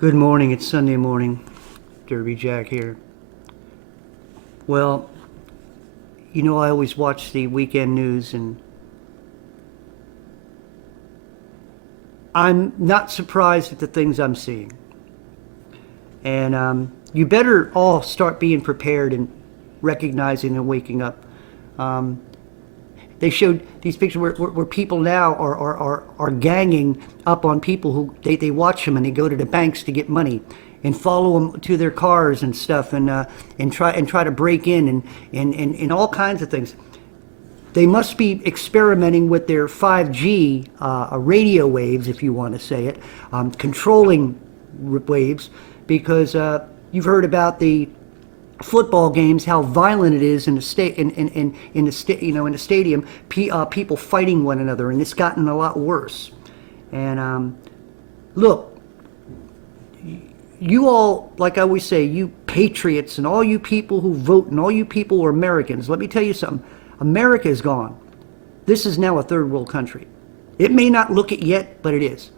Good morning, it's Sunday morning. Derby Jack here. Well, I always watch the weekend news and I'm not surprised at the things I'm seeing. And you better all start being prepared and recognizing and waking up. Um, they showed these pictures where people now are ganging up on people who they watch them and they go to the banks to get money and follow them to their cars and stuff and try to break in and all kinds of things. They must be experimenting with their 5G radio waves, if you want to say it, controlling waves, because you've heard about the football games, how violent it is in the state in the in the stadium, people fighting one another, and it's gotten a lot worse. And look, you all, like I always say, you patriots and all you people who vote and all you people who are Americans, let me tell you something. America is gone. This is now a third world country. It may not look it yet, but it is.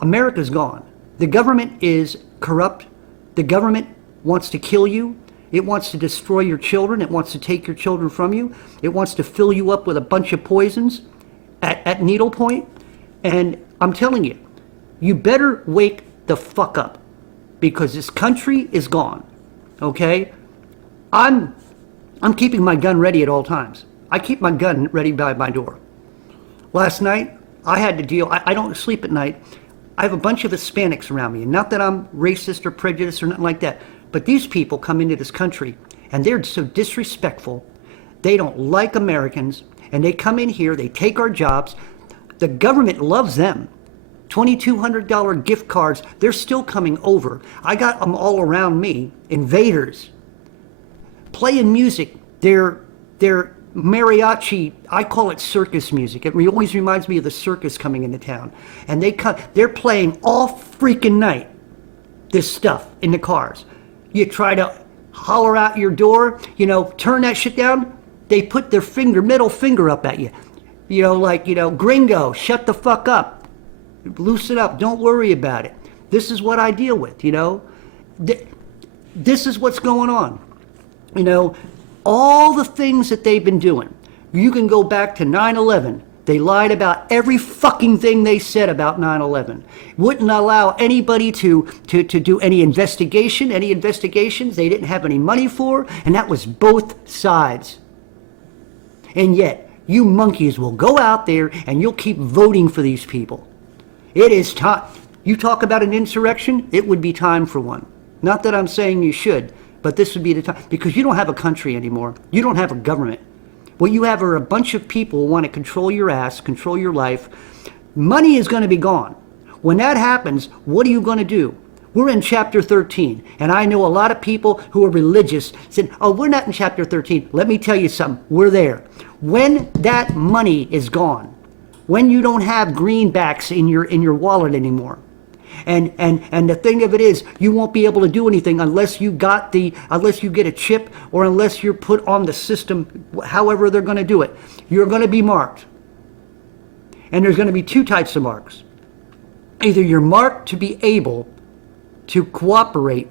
America's gone. The government is corrupt. The government wants to kill you. It wants to destroy your children. It wants to take your children from you. It wants to fill you up with a bunch of poisons at needlepoint. And I'm telling you, you better wake the fuck up, because this country is gone. Okay? I'm keeping my gun ready at all times. I keep my gun ready by my door. Last night, I had to deal, I don't sleep at night. I have a bunch of Hispanics around me, and not that I'm racist or prejudiced or nothing like that, but these people come into this country, and they're so disrespectful. They don't like Americans, and they come in here, they take our jobs. The government loves them. $2,200 gift cards, they're still coming over. I got them all around me, invaders, playing music. They're mariachi, I call it circus music. It always reminds me of the circus coming into town. And they're playing all freaking night, this stuff in the cars. You try to holler out your door, turn that shit down, they put their middle finger up at you. Gringo, shut the fuck up. Loosen up, don't worry about it. This is what I deal with, This is what's going on. All the things that they've been doing. You can go back to 9/11. They lied about every fucking thing they said about 9/11. Wouldn't allow anybody to do any investigation, any investigations they didn't have any money for, and that was both sides. And yet, you monkeys will go out there and you'll keep voting for these people. It is time. You talk about an insurrection, it would be time for one. Not that I'm saying you should, but this would be the time, because you don't have a country anymore. You don't have a government. What you have are a bunch of people who want to control your ass, control your life. Money is going to be gone. When that happens, what are you going to do? We're in chapter 13, and I know a lot of people who are religious said, oh, we're not in chapter 13. Let me tell you something. We're there. When that money is gone, when you don't have greenbacks in your wallet anymore, and the thing of it is, you won't be able to do anything unless you get a chip, or unless you're put on the system, however they're going to do it. You're going to be marked. And there's going to be two types of marks. Either you're marked to be able to cooperate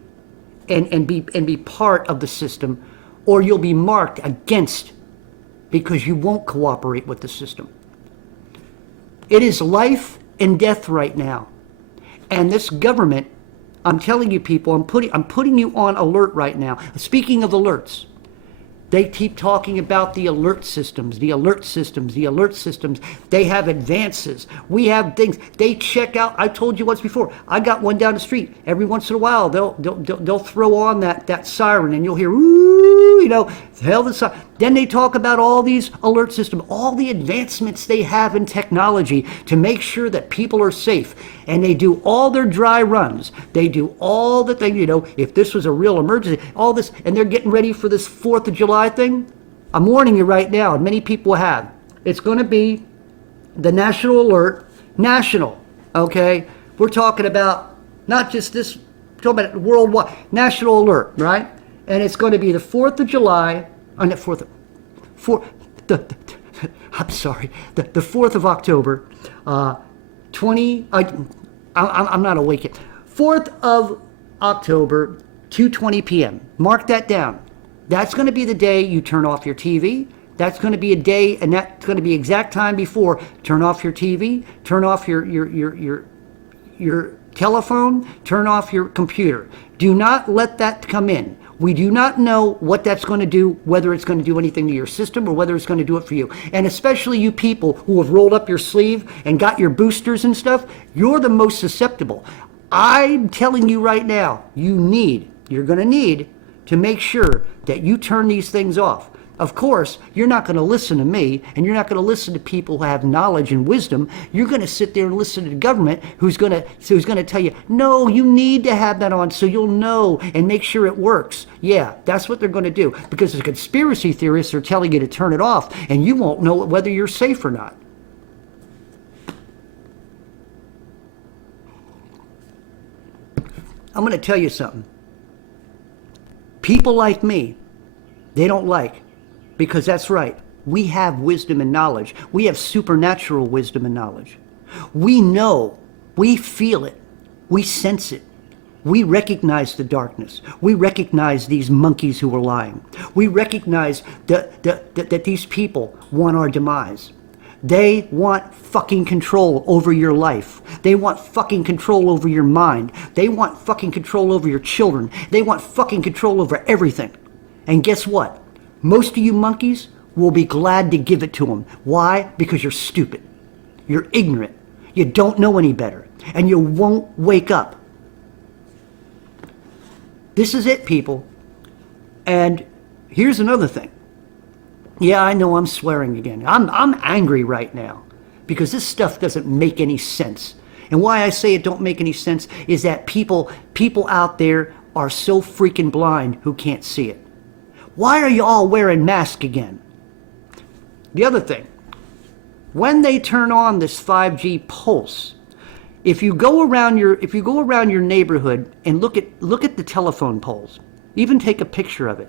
and be part of the system, or you'll be marked against, because you won't cooperate with the system. It is life and death right now. And this government, I'm telling you people, I'm putting you on alert right now. Speaking of alerts, they keep talking about the alert systems, the alert systems, the alert systems. They have advances. We have things. They check out. I told you once before. I got one down the street. Every once in a while, they'll throw on that siren, and you'll hear, ooh, hell the siren. Then they talk about all these alert systems, all the advancements they have in technology to make sure that people are safe. And they do all their dry runs. They do all the things, if this was a real emergency, all this, and they're getting ready for this 4th of July thing. I'm warning you right now, and many people have. It's going to be the national alert, national, okay? We're talking about not just this, we're talking about worldwide, national alert, right? And it's going to be the 4th of July, on the 4th, I'm sorry, the 4th of October, I'm not awake yet. 4th of October, 2:20 p.m. Mark that down. That's going to be the day you turn off your TV. That's going to be a day, and that's going to be exact time before. Turn off your TV, turn off your telephone, turn off your computer. Do not let that come in. We do not know what that's going to do, whether it's going to do anything to your system or whether it's going to do it for you. And especially you people who have rolled up your sleeve and got your boosters and stuff, you're the most susceptible. I'm telling you right now, you're going to need to make sure that you turn these things off. Of course, you're not going to listen to me, and you're not going to listen to people who have knowledge and wisdom. You're going to sit there and listen to the government who's going to tell you, no, you need to have that on so you'll know and make sure it works. Yeah, that's what they're going to do, because the conspiracy theorists are telling you to turn it off, and you won't know whether you're safe or not. I'm going to tell you something. People like me, they don't like. Because that's right. We have wisdom and knowledge. We have supernatural wisdom and knowledge. We know. We feel it. We sense it. We recognize the darkness. We recognize these monkeys who are lying. We recognize that these people want our demise. They want fucking control over your life. They want fucking control over your mind. They want fucking control over your children. They want fucking control over everything. And guess what? Most of you monkeys will be glad to give it to them. Why? Because you're stupid. You're ignorant. You don't know any better. And you won't wake up. This is it, people. And here's another thing. Yeah, I know I'm swearing again. I'm angry right now because this stuff doesn't make any sense. And why I say it don't make any sense is that people out there are so freaking blind who can't see it. Why are you all wearing masks again? The other thing, when they turn on this 5G pulse, if you go around your neighborhood and look at the telephone poles, even take a picture of it.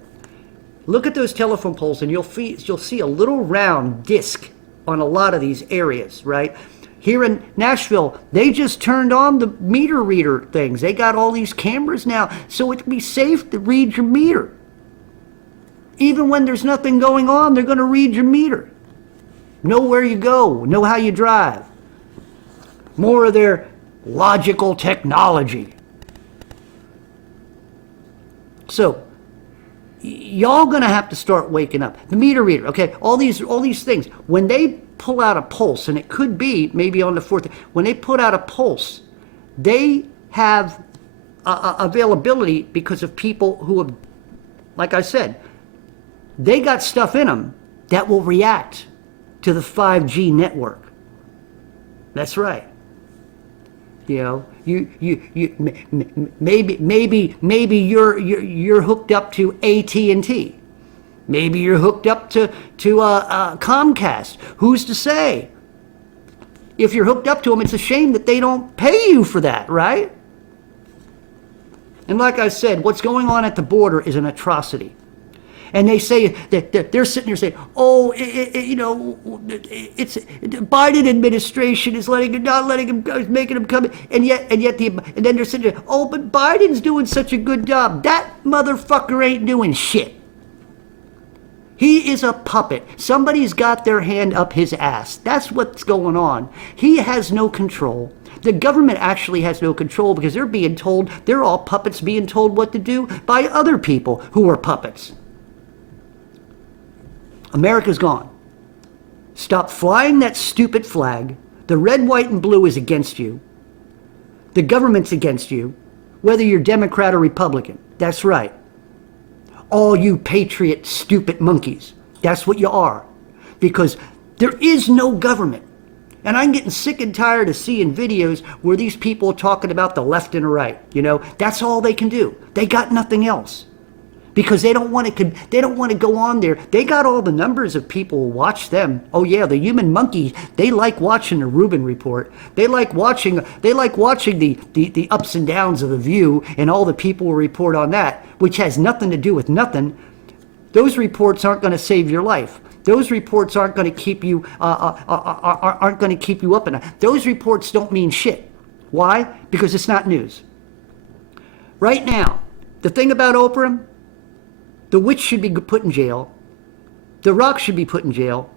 Look at those telephone poles and you'll see a little round disc on a lot of these areas, right? Here in Nashville, they just turned on the meter reader things. They got all these cameras now, so it can be safe to read your meter. Even when there's nothing going on, they're going to read your meter. Know where you go, know how you drive. More of their logical technology. So, y'all going to have to start waking up. The meter reader, okay, all these things. When they pull out a pulse, and it could be maybe on the 4th, when they put out a pulse, they have availability because of people who have, like I said, they got stuff in them that will react to the 5G network. That's right. You know, maybe you're hooked up to AT&T. Maybe you're hooked up to Comcast. Who's to say? If you're hooked up to them, it's a shame that they don't pay you for that, right? And like I said, what's going on at the border is an atrocity. And they say that they're sitting there saying, "Oh, it's the Biden administration is not letting him go, making him come." And then they're sitting there, "Oh, but Biden's doing such a good job." That motherfucker ain't doing shit. He is a puppet. Somebody's got their hand up his ass. That's what's going on. He has no control. The government actually has no control because they're being told, they're all puppets being told what to do by other people who are puppets. America's gone. Stop flying that stupid flag. The red, white, and blue is against you. The government's against you, whether you're Democrat or Republican. That's right. All you patriot stupid monkeys. That's what you are. Because there is no government. And I'm getting sick and tired of seeing videos where these people are talking about the left and the right. You know, that's all they can do. They got nothing else. Because they don't want to go on there. They got all the numbers of people who watch them. Oh yeah, the human monkey, they like watching the Rubin Report. They like watching the ups and downs of The View and all the people who report on that, which has nothing to do with nothing. Those reports aren't going to save your life. Those reports aren't going to keep you up at night. Those reports don't mean shit. Why? Because it's not news. Right now, the thing about Oprah, the witch should be put in jail. The Rock should be put in jail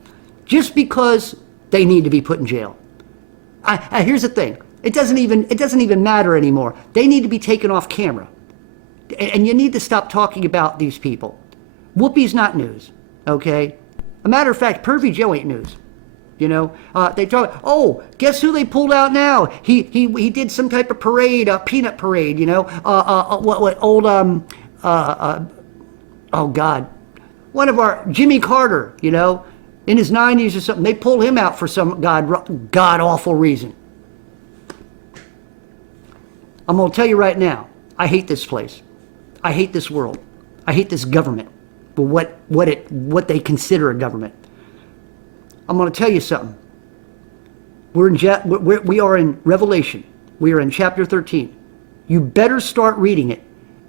just because they need to be put in jail. Here's the thing. It doesn't even matter anymore. They need to be taken off camera. And you need to stop talking about these people. Whoopi's not news, okay? A matter of fact, Pervy Joe ain't news. You know, they talk, oh, guess who they pulled out now? He did some type of parade, peanut parade, you know? Oh God, one of our, Jimmy Carter, you know, in his 90s or something, they pulled him out for some god-awful reason. I'm going to tell you right now, I hate this place. I hate this world. I hate this government, but what they consider a government. I'm going to tell you something. We are in Revelation. We are in chapter 13. You better start reading it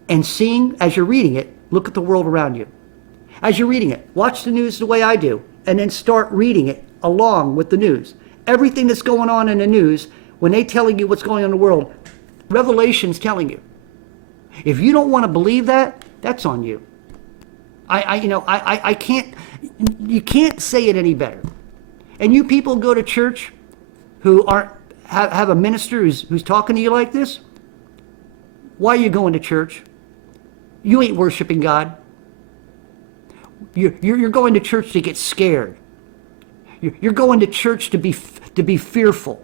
and seeing, as you're reading it, look at the world around you. As you're reading it, watch the news the way I do, and then start reading it along with the news. Everything that's going on in the news, when they're telling you what's going on in the world, Revelation's telling you. If you don't want to believe that, that's on you. I can't, you can't say it any better. And you people go to church who have a minister who's talking to you like this. Why are you going to church? You ain't worshiping God. You're going to church to get scared. You're going to church to be fearful.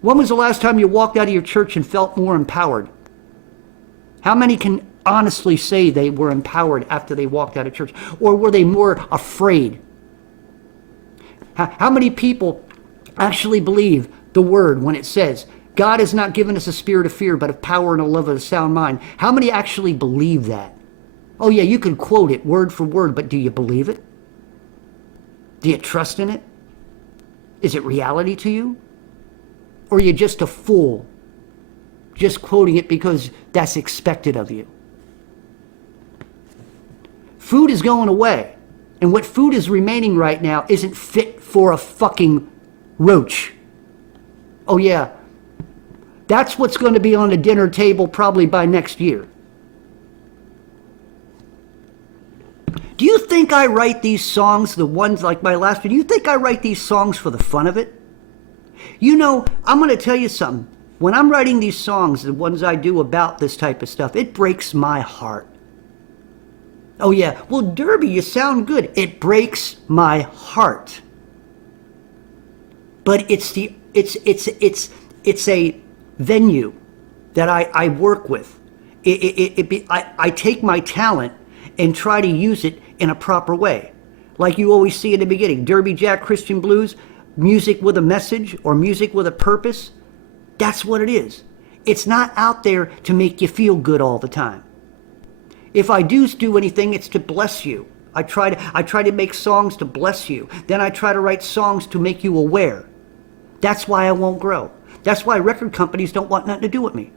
When was the last time you walked out of your church and felt more empowered? How many can honestly say they were empowered after they walked out of church? Or were they more afraid? How many people actually believe the word when it says, God has not given us a spirit of fear, but of power and a love of a sound mind? How many actually believe that? Oh yeah, you can quote it word for word, but do you believe it? Do you trust in it? Is it reality to you? Or are you just a fool, just quoting it because that's expected of you? Food is going away. And what food is remaining right now isn't fit for a fucking roach. Oh yeah, that's what's going to be on the dinner table probably by next year. Do you think I write these songs, the ones like my last one, do you think I write these songs for the fun of it? You know, I'm going to tell you something. When I'm writing these songs, the ones I do about this type of stuff, it breaks my heart. Oh yeah, well, Derby, you sound good. It breaks my heart. But it's a venue that I work with. I take my talent and try to use it in a proper way. Like you always see in the beginning, Derby Jack Christian Blues, music with a message or music with a purpose. That's what it is. It's not out there to make you feel good all the time. If I do anything, it's to bless you. I try to make songs to bless you. Then I try to write songs to make you aware. That's why I won't grow. That's why record companies don't want nothing to do with me.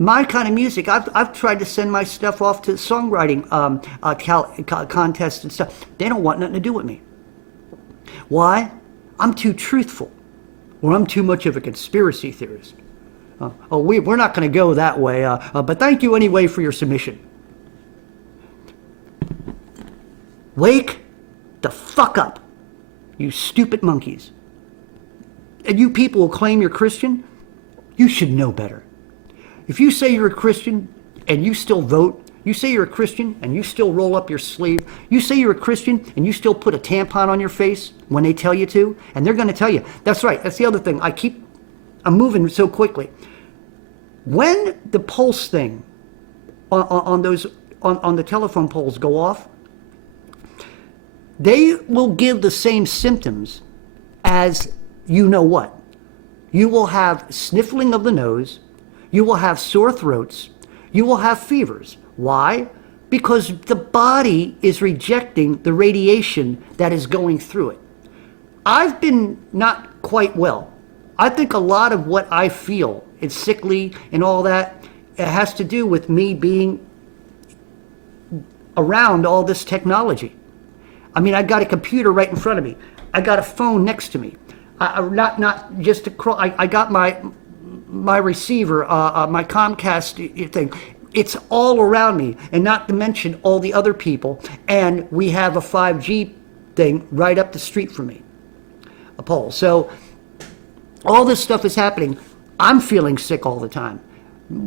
My kind of music, I've tried to send my stuff off to songwriting contests and stuff. They don't want nothing to do with me. Why? I'm too truthful, or I'm too much of a conspiracy theorist. We're not going to go that way, but thank you anyway for your submission. Wake the fuck up, you stupid monkeys. And you people who claim you're Christian, you should know better. If you say you're a Christian and you still vote, you say you're a Christian and you still roll up your sleeve, you say you're a Christian and you still put a tampon on your face when they tell you to, and they're going to tell you. That's right. That's the other thing. I'm moving so quickly. When the pulse thing on the telephone poles go off, they will give the same symptoms as you know what. You will have sniffling of the nose. You will have sore throats. You will have fevers. Why? Because the body is rejecting the radiation that is going through it. I've been not quite well. I think a lot of what I feel is sickly and all that, it has to do with me being around all this technology. I mean, I got a computer right in front of me. I got a phone next to me. Not just I got my receiver, my Comcast thing. It's all around me, and not to mention all the other people. And we have a 5G thing right up the street from me, a pole. So all this stuff is happening. I'm feeling sick all the time.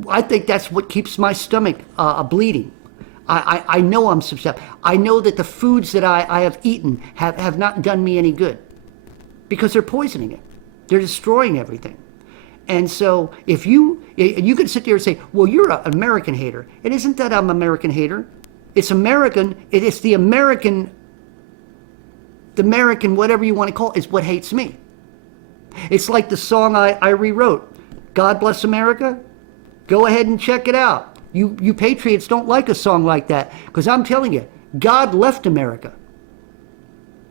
I think that's what keeps my stomach bleeding. I know I'm susceptible. I know that the foods that I have eaten have not done me any good because they're poisoning it. They're destroying everything. And so if you can sit there and say, well, you're an American hater. It isn't that I'm an American hater. It's American. It's the American, whatever you want to call it, is what hates me. It's like the song I rewrote, God Bless America. Go ahead and check it out. You patriots don't like a song like that because I'm telling you, God left America.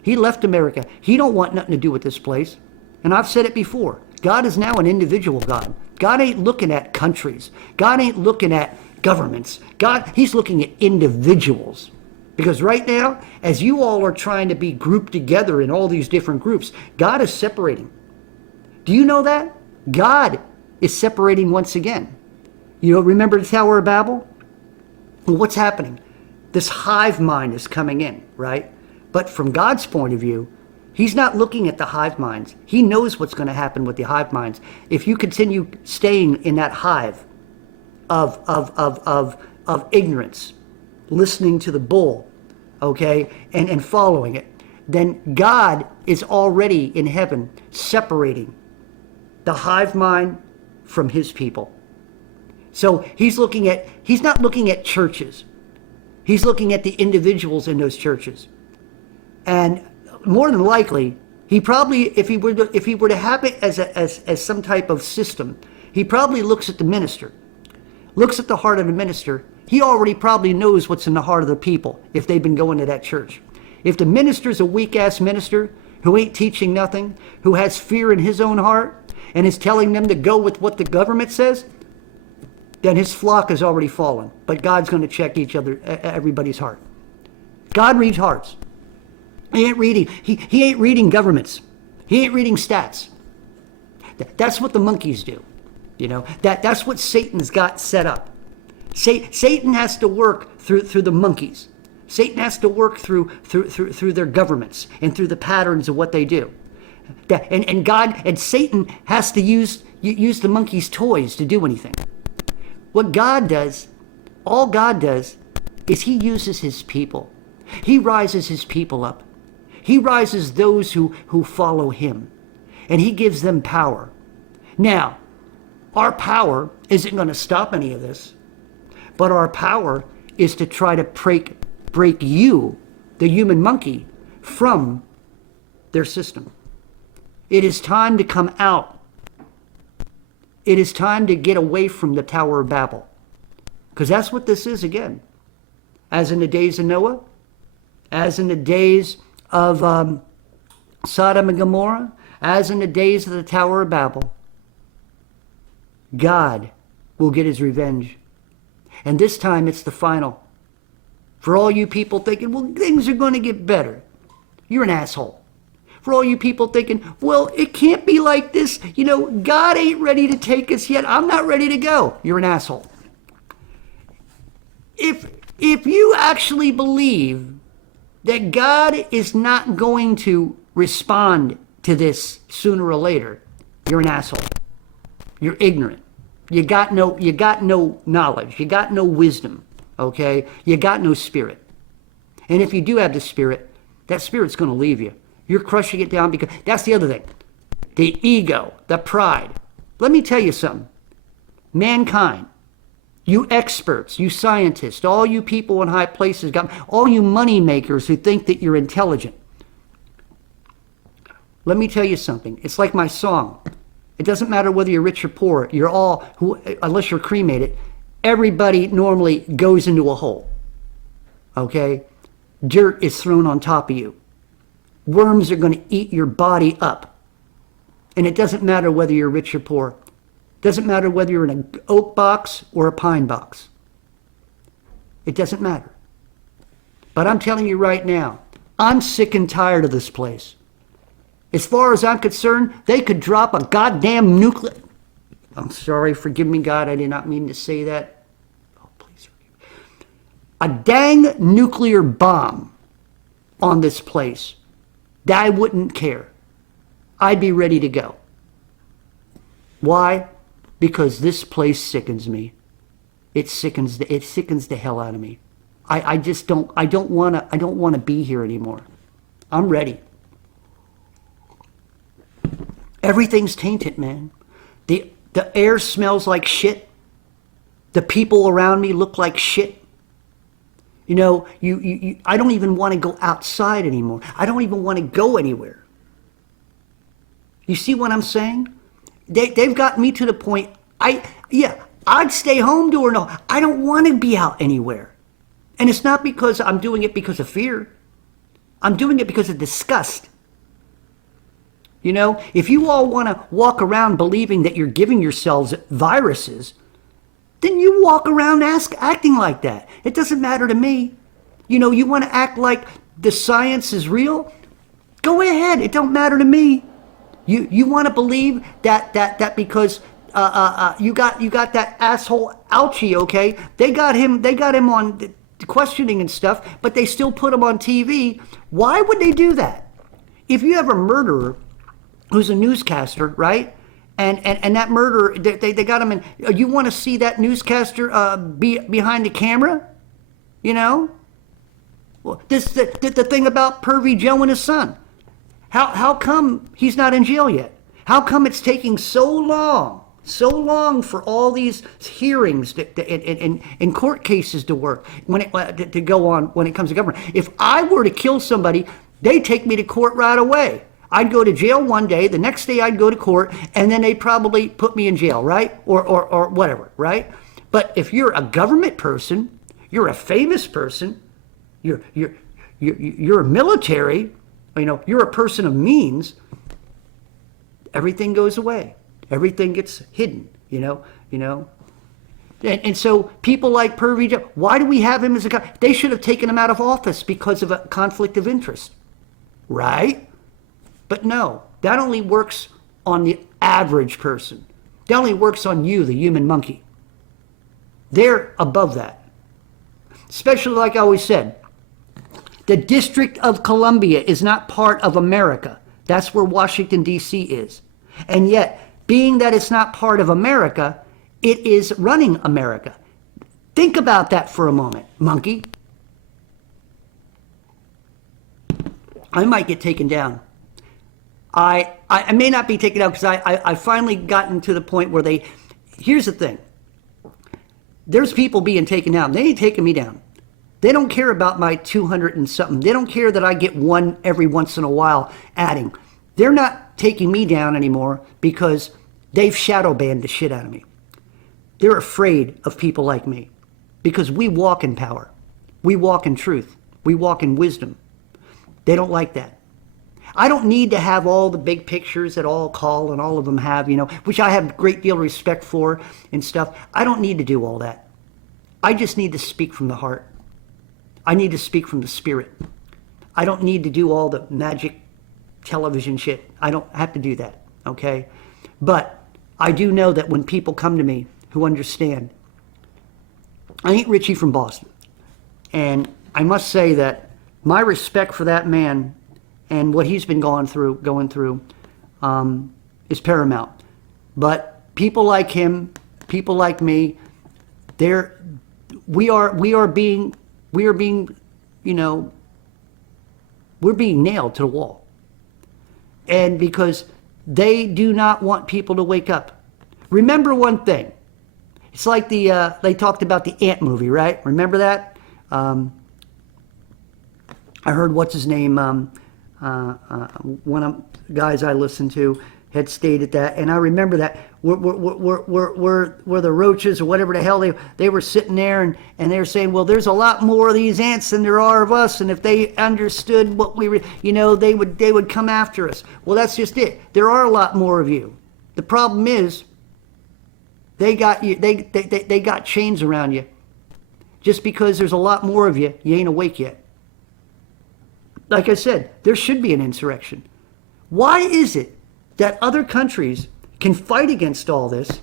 He left America. He don't want nothing to do with this place. And I've said it before. God is now an individual God. God ain't looking at countries. God ain't looking at governments. He's looking at individuals. Because right now, as you all are trying to be grouped together in all these different groups, God is separating. Do you know that? God is separating once again. You know, remember the Tower of Babel? Well, what's happening? This hive mind is coming in, right? But from God's point of view, He's not looking at the hive minds. He knows what's going to happen with the hive minds. If you continue staying in that hive of ignorance, listening to the bull, okay, and following it, then God is already in heaven separating the hive mind from His people. So He's not looking at churches. He's looking at the individuals in those churches. And more than likely, he probably, if he were to have it as some type of system, he probably looks at the minister, looks at the heart of the minister. He already probably knows what's in the heart of the people if they've been going to that church. If the minister's a weak-ass minister who ain't teaching nothing, who has fear in his own heart and is telling them to go with what the government says, then his flock has already fallen. But God's going to check everybody's heart. God reads hearts. He ain't reading governments. He ain't reading stats. That's what the monkeys do. You know, that's what Satan's got set up. Satan has to work through the monkeys. Satan has to work through their governments and through the patterns of what they do. And Satan has to use the monkey's toys to do anything. What God does, all God does, is He uses His people. He rises His people up. He rises those who follow Him. And He gives them power. Now, our power isn't going to stop any of this. But our power is to try to break you, the human monkey, from their system. It is time to come out. It is time to get away from the Tower of Babel. Because that's what this is again. As in the days of Noah, as in the days of Sodom and Gomorrah, as in the days of the Tower of Babel, God will get His revenge. And this time it's the final. For all you people thinking, well, things are going to get better, you're an asshole. For all you people thinking, well, it can't be like this, you know, God ain't ready to take us yet, I'm not ready to go, you're an asshole. If you actually believe that God is not going to respond to this sooner or later, you're an asshole. You're ignorant. You got no knowledge. You got no wisdom. Okay? You got no spirit. And if you do have the spirit, that spirit's going to leave you. You're crushing it down because that's the other thing. The ego, the pride. Let me tell you something. Mankind, you experts, you scientists, all you people in high places, all you money makers who think that you're intelligent. Let me tell you something. It's like my song. It doesn't matter whether you're rich or poor. You're all, unless you're cremated, everybody normally goes into a hole. Okay? Dirt is thrown on top of you. Worms are going to eat your body up. And it doesn't matter whether you're rich or poor. It doesn't matter whether you're in an oak box or a pine box. It doesn't matter. But I'm telling you right now, I'm sick and tired of this place. As far as I'm concerned, they could drop a goddamn nuclear... I'm sorry, forgive me, God, I did not mean to say that. Oh, please forgive me. A dang nuclear bomb on this place, I wouldn't care. I'd be ready to go. Why? Because this place sickens me. It sickens the hell out of me. I just don't want to be here anymore. I'm ready. Everything's tainted, man. The air smells like shit. The people around me look like shit. You know, I don't even want to go outside anymore. I don't even want to go anywhere. You see what I'm saying? They've got me to the point, I'd stay home to or no. I don't want to be out anywhere. And it's not because I'm doing it because of fear. I'm doing it because of disgust. You know, if you all want to walk around believing that you're giving yourselves viruses, then you walk around acting like that. It doesn't matter to me. You know, you want to act like the science is real? Go ahead. It don't matter to me. You want to believe that because you got that asshole Ouchie, okay? They got him on the questioning and stuff, but they still put him on TV. Why would they do that? If you have a murderer who's a newscaster, right? And that murderer, they got him in. You want to see that newscaster be behind the camera? You know? Well, the thing about Pervy Joe and his son. How come he's not in jail yet? How come it's taking so long for all these hearings and court cases to work to go on when it comes to government? If I were to kill somebody, they take me to court right away. I'd go to jail one day, the next day I'd go to court, and then they'd probably put me in jail, right? Or whatever, right? But if you're a government person, you're a famous person, you're a military, you know, you're a person of means, everything goes away. Everything gets hidden, you know. And so people like Pervy Joe, why do we have him as a guy? They should have taken him out of office because of a conflict of interest, right? But no, that only works on the average person. That only works on you, the human monkey. They're above that. Especially like I always said, the District of Columbia is not part of America. That's where Washington, D.C. is. And yet, being that it's not part of America, it is running America. Think about that for a moment, monkey. I might get taken down. I may not be taken down because I finally gotten to the point where here's the thing. There's people being taken down. They ain't taking me down. They don't care about my 200 and something. They don't care that I get one every once in a while adding. They're not taking me down anymore because they've shadow banned the shit out of me. They're afraid of people like me because we walk in power. We walk in truth. We walk in wisdom. They don't like that. I don't need to have all the big pictures that all call and all of them have, you know, which I have a great deal of respect for and stuff. I don't need to do all that. I just need to speak from the heart. I need to speak from the spirit. I don't need to do all the magic television shit. I don't have to do that, okay? But I do know that when people come to me who understand, I ain't Richie from Boston. And I must say that my respect for that man and what he's been going through is paramount. But people like him, people like me, we are being, you know, we're being nailed to the wall. And because they do not want people to wake up. Remember one thing. It's like they talked about the Ant movie, right? Remember that? I heard what's his name, one of the guys I listened to had stated that, and I remember that where the roaches or whatever the hell they were sitting there and they were saying, well, there's a lot more of these ants than there are of us, and if they understood what we were, you know, they would come after us. Well, that's just it. There are a lot more of you. The problem is they got you. They got chains around you. Just because there's a lot more of you, you ain't awake yet. Like I said, there should be an insurrection. Why is it that other countries can fight against all this,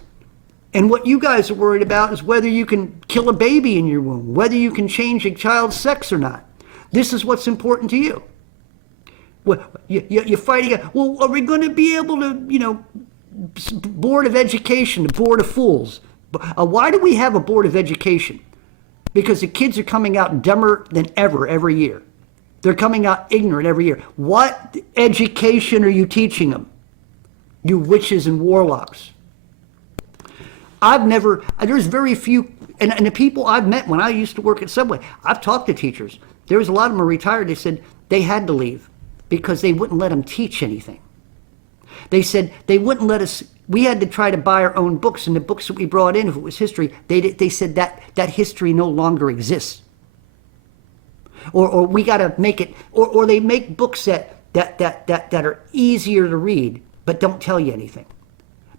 And what you guys are worried about is whether you can kill a baby in your womb, whether you can change a child's sex or not. This is what's important to you. Well, you're fighting. Well, are we going to be able to, Board of Education, the Board of Fools? Why do we have a Board of Education? Because the kids are coming out dumber than ever every year. They're coming out ignorant every year. What education are you teaching them? You witches and warlocks. There's very few, and the people I've met when I used to work at Subway, I've talked to teachers. There was a lot of them are retired. They said they had to leave because they wouldn't let them teach anything. They said they wouldn't let us, we had to try to buy our own books, and the books that we brought in, if it was history, they said that history no longer exists. Or we got to make it, or they make books that are easier to read, but don't tell you anything.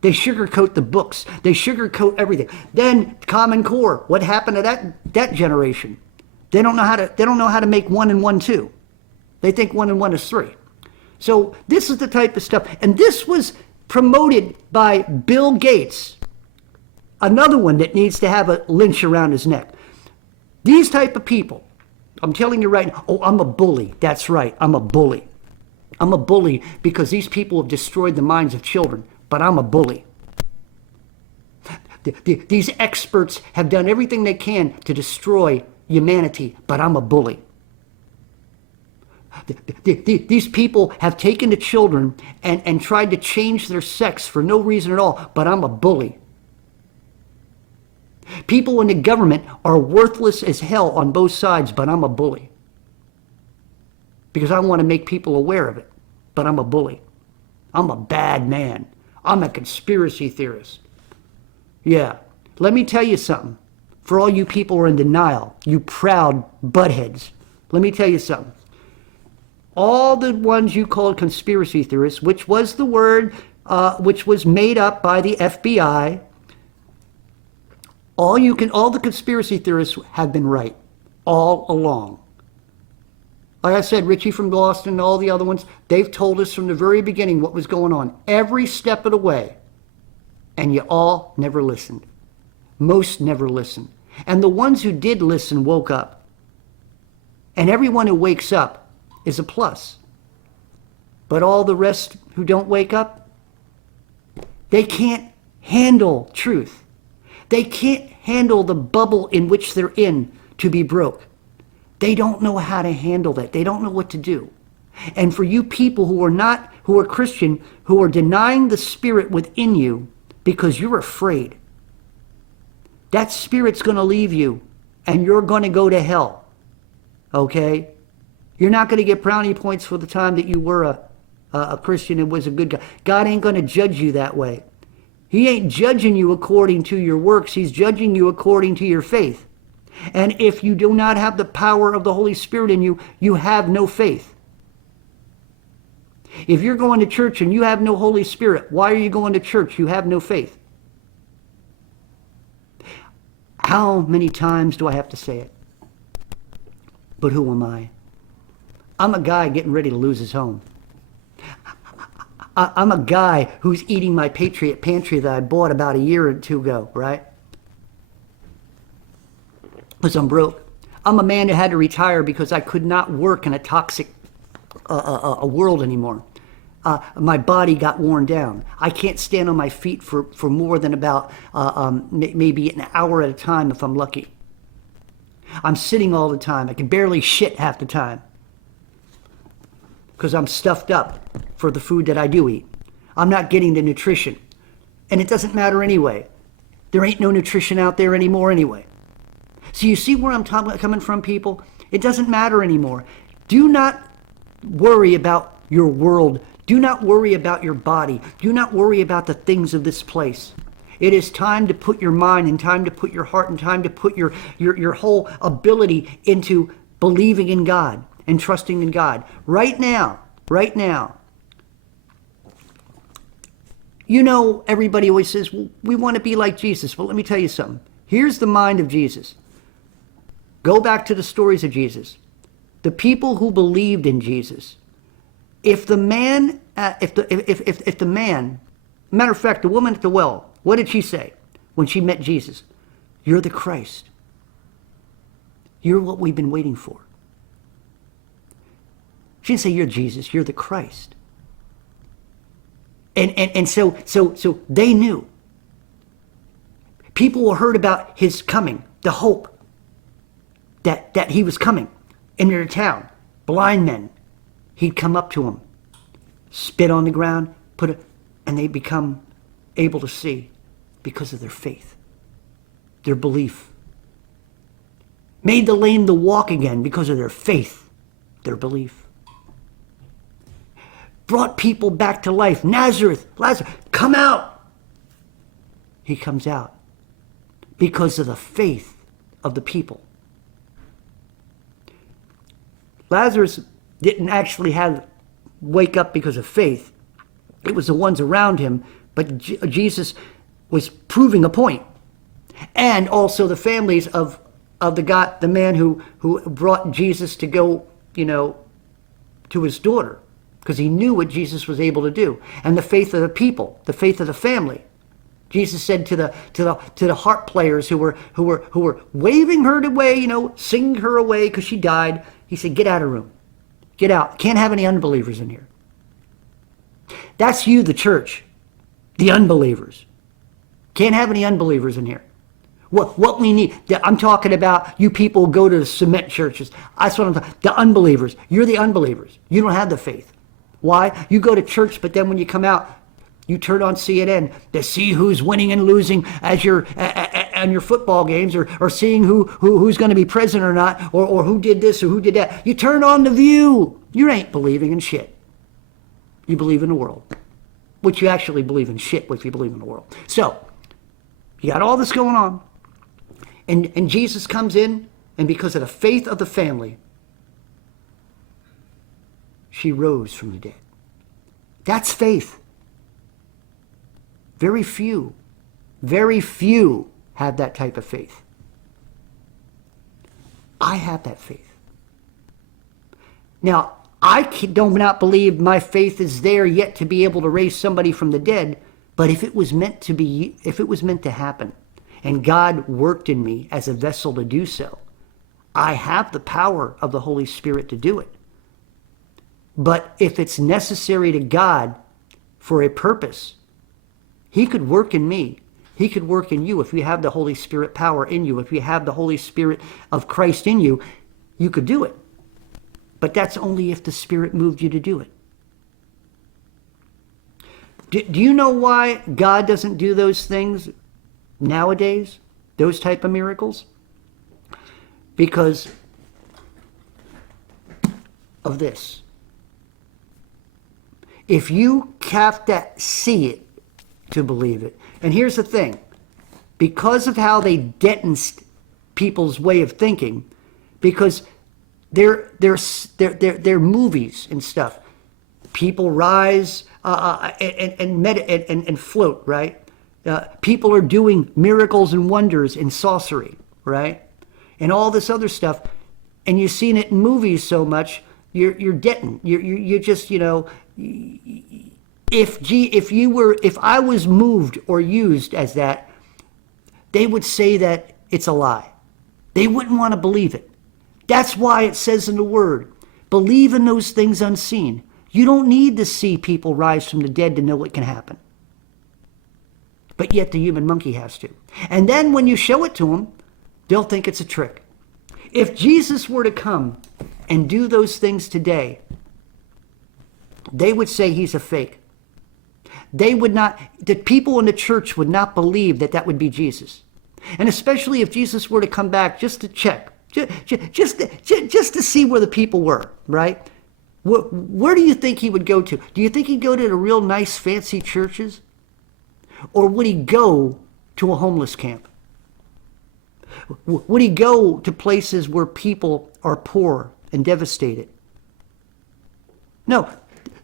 They sugarcoat the books. They sugarcoat everything. Then Common Core. What happened to that generation? They don't know how to make 1 and 1 2. They think 1 and 1 is 3. So this is the type of stuff. And this was promoted by Bill Gates, another one that needs to have a lynch around his neck. These type of people, I'm telling you right now, I'm a bully. That's right, I'm a bully. I'm a bully because these people have destroyed the minds of children, but I'm a bully. These experts have done everything they can to destroy humanity, but I'm a bully. These people have taken the children and tried to change their sex for no reason at all, but I'm a bully. People in the government are worthless as hell on both sides, but I'm a bully. Because I want to make people aware of it, but I'm a bully. I'm a bad man. I'm a conspiracy theorist. Yeah, let me tell you something. For all you people who are in denial, you proud buttheads, let me tell you something. All the ones you called conspiracy theorists, which was the word which was made up by the FBI, all the conspiracy theorists have been right all along. Like I said, Richie from Boston and all the other ones, they've told us from the very beginning what was going on every step of the way. And you all never listened. Most never listened. And the ones who did listen woke up. And everyone who wakes up is a plus. But all the rest who don't wake up, they can't handle truth. They can't handle the bubble in which they're in to be broke. They don't know how to handle that. They don't know what to do. And for you people who are Christian, who are denying the spirit within you because you're afraid, that spirit's going to leave you and you're going to go to hell. Okay? You're not going to get brownie points for the time that you were a Christian and was a good guy. God ain't going to judge you that way. He ain't judging you according to your works. He's judging you according to your faith. And if you do not have the power of the Holy Spirit in you, you have no faith. If you're going to church and you have no Holy Spirit, why are you going to church? You have no faith. How many times do I have to say it? But who am I? I'm a guy getting ready to lose his home. I'm a guy who's eating my Patriot Pantry that I bought about a year or two ago, right? Because I'm broke. I'm a man who had to retire because I could not work in a toxic world anymore. My body got worn down. I can't stand on my feet for more than about maybe an hour at a time if I'm lucky. I'm sitting all the time. I can barely shit half the time because I'm stuffed up for the food that I do eat. I'm not getting the nutrition. And it doesn't matter anyway. There ain't no nutrition out there anymore anyway. So you see where I'm coming from, people? It doesn't matter anymore. Do not worry about your world. Do not worry about your body. Do not worry about the things of this place. It is time to put your mind and time to put your heart and time to put your whole ability into believing in God and trusting in God. Right now. You know, everybody always says, well, we want to be like Jesus. Well, let me tell you something. Here's the mind of Jesus. Go back to the stories of Jesus. The people who believed in Jesus. If the man, matter of fact, the woman at the well, what did she say? when she met Jesus, "You're the Christ. You're what we've been waiting for." She didn't say, "You're Jesus, you're the Christ." And so they knew. People heard about his coming, the hope that he was coming into their town. Blind men, he'd come up to them, spit on the ground, and they become able to see because of their faith, their belief. Made the lame to walk again because of their faith, their belief. Brought people back to life. Lazarus, come out. He comes out because of the faith of the people. Lazarus didn't actually wake up because of faith. It was the ones around him, but Jesus was proving a point. And also the families of the man who brought Jesus to go, to his daughter, because he knew what Jesus was able to do. And the faith of the people, the faith of the family. Jesus said to the harp players who were waving her away, singing her away because she died. He said, "Get out of the room. Get out. Can't have any unbelievers in here." That's you, the church, the unbelievers. Can't have any unbelievers in here. What we need, I'm talking about you people who go to the cement churches. That's what I'm talking about. The unbelievers. You're the unbelievers. You don't have the faith. Why? You go to church, but then when you come out, you turn on CNN to see who's winning and losing as your football games, or seeing who's going to be president or not, or who did this or who did that. You turn on The View. You ain't believing in shit. You believe in the world, which you actually believe in shit if you believe in the world. So you got all this going on, and Jesus comes in, and because of the faith of the family, she rose from the dead. That's faith. Very few have that type of faith. I have that faith. Now, I do not believe my faith is there yet to be able to raise somebody from the dead, but if it was meant to happen, and God worked in me as a vessel to do so, I have the power of the Holy Spirit to do it. But if it's necessary to God for a purpose, he could work in me. He could work in you if you have the Holy Spirit power in you. If you have the Holy Spirit of Christ in you, you could do it. But that's only if the Spirit moved you to do it. Do you know why God doesn't do those things nowadays? Those type of miracles? Because of this. If you have to see it to believe it. And here's the thing. Because of how they detoned people's way of thinking, because they're movies and stuff. People rise and float, right? People are doing miracles and wonders in sorcery, right? And all this other stuff. And you've seen it in movies so much, you're detoned. You're just, if I was moved or used as that, they would say that it's a lie. They wouldn't want to believe it. That's why it says in the Word, believe in those things unseen. You don't need to see people rise from the dead to know what can happen. But yet the human monkey has to. And then when you show it to them, they'll think it's a trick. If Jesus were to come and do those things today, they would say he's a fake. They would not, the people in the church would not believe that that would be Jesus. And especially if Jesus were to come back just to check, just to see where the people were, right? Where do you think he would go to? Do you think he'd go to the real nice, fancy churches? Or would he go to a homeless camp? Would he go to places where people are poor and devastated? No.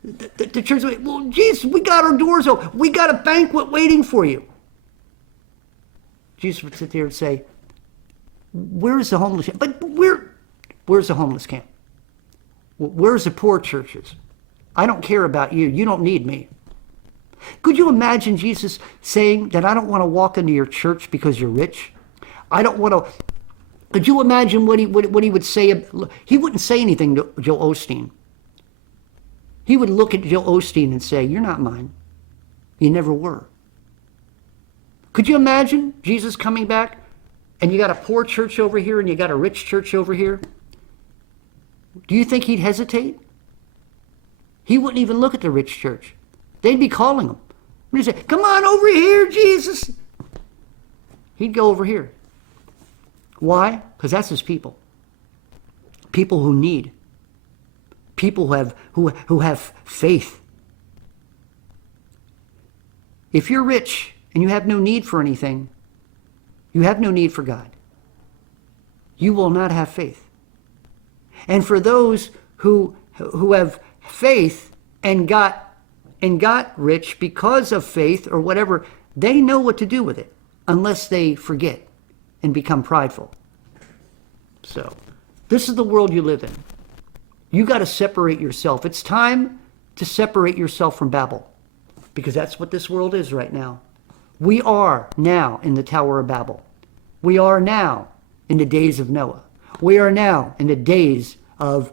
The church would say, well, Jesus, we got our doors open. We got a banquet waiting for you. Jesus would sit there and say, where's the homeless camp? But where's the homeless camp? Where's the poor churches? I don't care about you. You don't need me. Could you imagine Jesus saying that I don't want to walk into your church because you're rich? I don't want to. Could you imagine what he would say? He wouldn't say anything to Joel Osteen. He would look at Joel Osteen and say, you're not mine. You never were. Could you imagine Jesus coming back and you got a poor church over here and you got a rich church over here? Do you think he'd hesitate? He wouldn't even look at the rich church. They'd be calling him. He'd say, come on over here, Jesus. He'd go over here. Why? Because that's his people. People who need. People who have faith. If you're rich and you have no need for anything, you have no need for God. You will not have faith. And for those who have faith and got rich because of faith or whatever, they know what to do with it unless they forget and become prideful. So, this is the world you live in. You got to separate yourself. It's time to separate yourself from Babel, because that's what this world is right now. We are now in the Tower of Babel. We are now in the days of Noah. We are now in the days of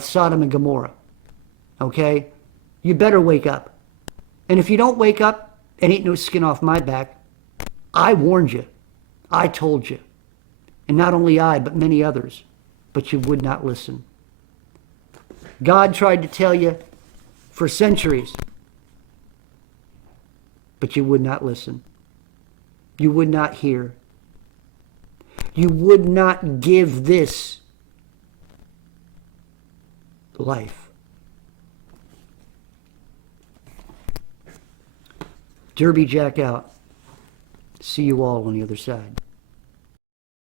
Sodom and Gomorrah. Okay? You better wake up. And if you don't wake up, it ain't no skin off my back. I warned you. I told you. And not only I, but many others. But you would not listen. God tried to tell you for centuries, but you would not listen. You would not hear. You would not give this life. Derby Jack out. See you all on the other side.